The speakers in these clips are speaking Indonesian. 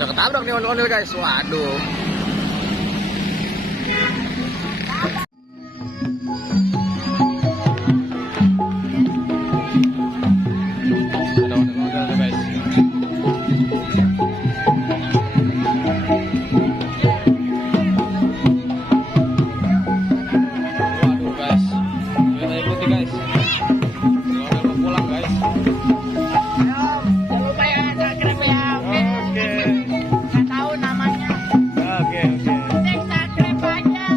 bisa ketabrak nih ondel-ondel guys. Waduh. Ada ondel-ondel tuh guys. Waduh guys, kita ikuti guys. Ondel mau pulang guys. Jangan lupa ya subscribe ya. Oke. Nggak tahu namanya. Oke. Penting subscribe aja.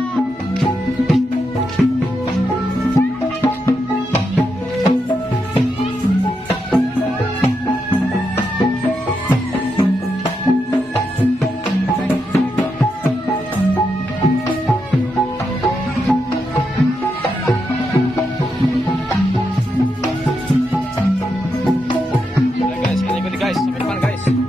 Udah guys, kita ikuti guys sampai depan guys. Ayo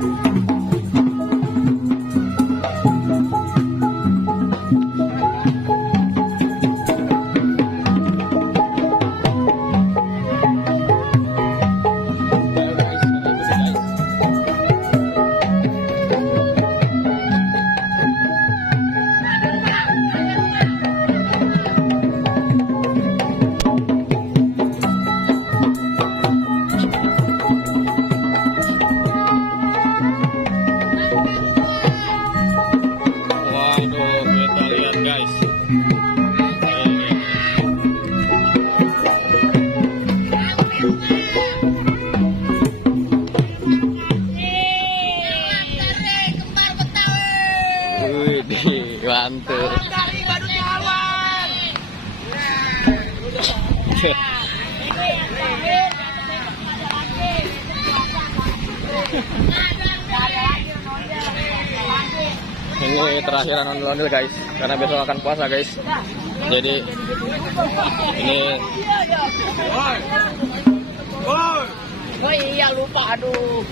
guys, kita ikuti guys. Waduh, kita lihat guys. Kembar Betawi. Wih, mantap. Dari Badut Jawan. Ini yang terakhir. Ini terakhiran ondel-ondel guys, karena besok akan puasa guys. Jadi ini Oh iya lupa, aduh.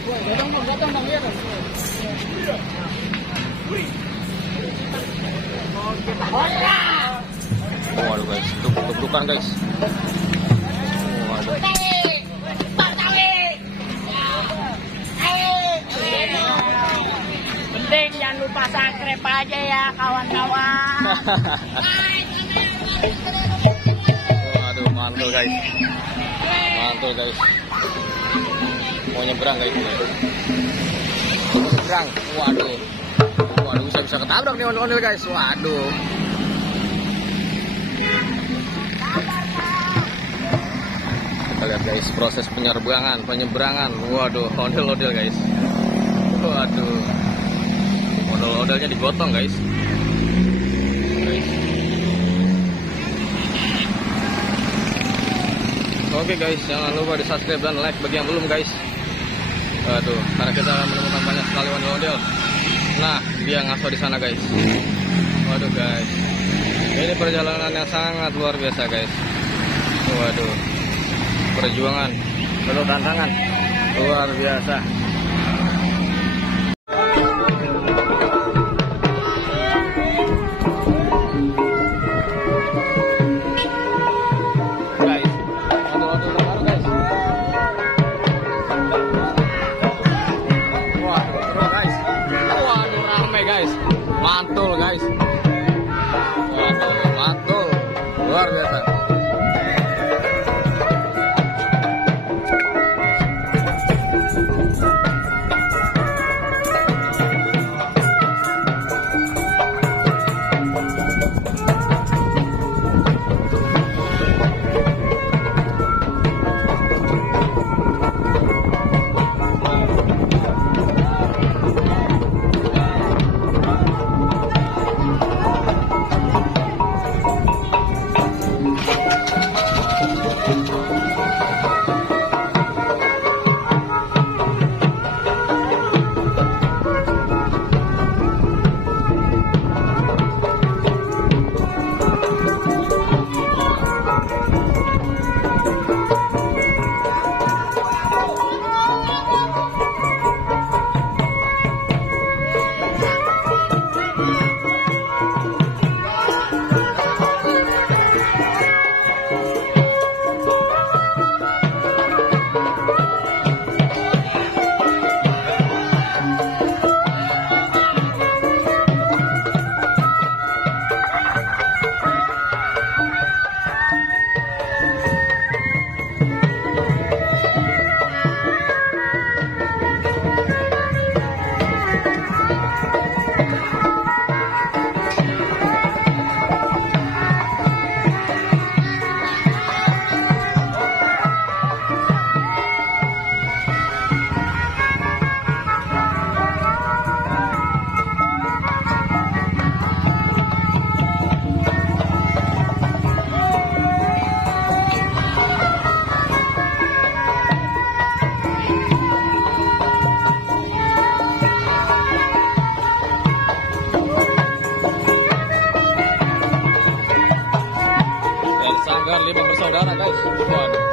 waduh guys, tuk-tukan guys. Waduh. Penting jangan lupa subscribe aja ya kawan-kawan. Waduh, mantul guys. Mantul guys. Mau nyebrang guys. Nyebrang. Waduh. Waduh, bisa ketabrak nih ondel-ondel guys. Waduh. Kita lihat guys proses penyeberangan. Waduh, ondel-ondel guys. Waduh. Ondel-ondelnya digotong guys. Oke guys, jangan lupa di subscribe dan like bagi yang belum guys. Aduh, karena kita menemukan banyak sekali ondel-ondel. Nah, dia ngaso di sana guys. Waduh guys, ini perjalanan yang sangat luar biasa guys. Waduh, perjuangan penuh tantangan luar biasa. Mantul guys. Waduh, mantul. Luar biasa. Sanggar 5 bersaudara guys. Waduh.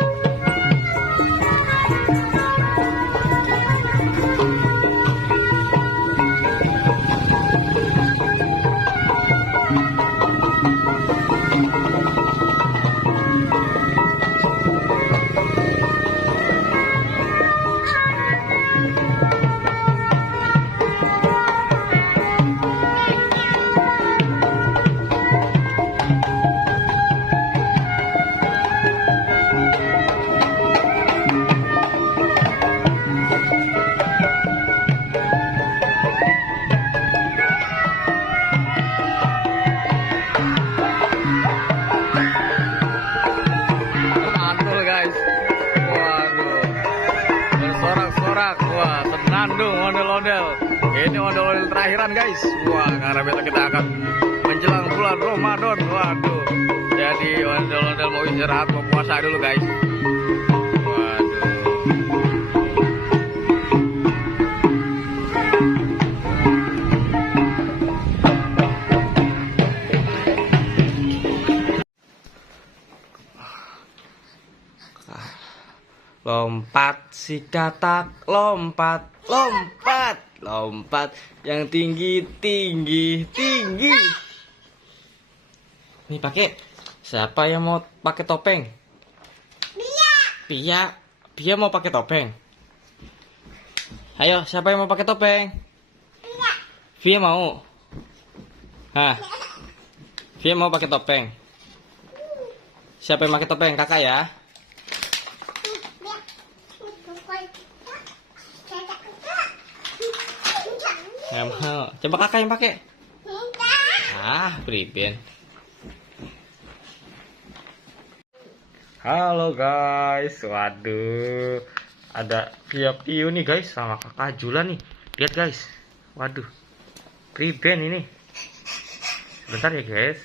Mantul guys. Waduh. Bersorak-sorak. Wah, senandung ondel-ondel. Ini ondel-ondel terakhiran guys. Wah, karena besok kita akan menjelang bulan Ramadan. Waduh. Jadi ondel-ondel mau istirahat, mau puasa dulu guys. Waduh. Lompat si katak, lompat, lompat, lompat yang tinggi, tinggi, tinggi. Nih pakai. Siapa yang mau pakai topeng? Pia. Pia mau pakai topeng. Ayo, siapa yang mau pakai topeng? Via mau. Hah? Via mau pakai topeng. Siapa yang pakai topeng? Kakak ya. Nggak mau. Coba kakak yang pakai. Priben. Halo guys. Waduh. Ada Piu nih guys sama kakak Jula nih. Lihat guys. Waduh. Priben ini. Bentar ya guys.